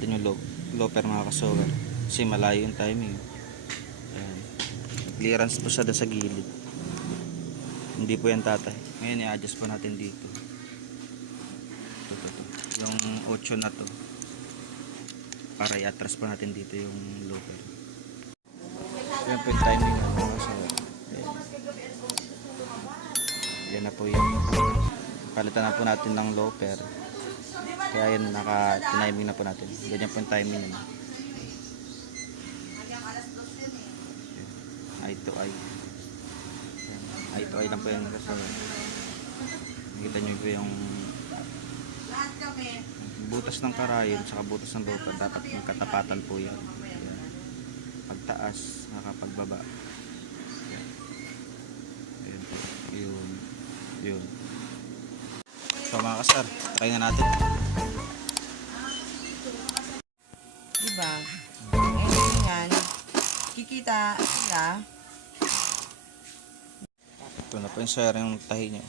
natin yung loper mga kasugar. Kasi malayo yung timing. Ayan. Clearance po siya sa gilid. Hindi po yan tatay. Ngayon i-adjust po natin dito. Ito. Yung 8 na to. Para i-atras po natin dito yung loper. Yan po yung timing na mga kasugar. Yan na po yung palitan na po natin ng loper. Kaya yun, naka-timing na po natin. Ganyan po yung timing yun. Eye to eye. Eye to eye lang po yung kasi nakita nyo po yung butas ng karayin saka butas ng loper. Dapat magkatapatan po yan. Pagtaas, nakapagbaba. Ayan po. Yun. So mga kasar, try na natin. Diba? Eh, yan. Kikita sila. Ito na po yung share yung tahi nyo.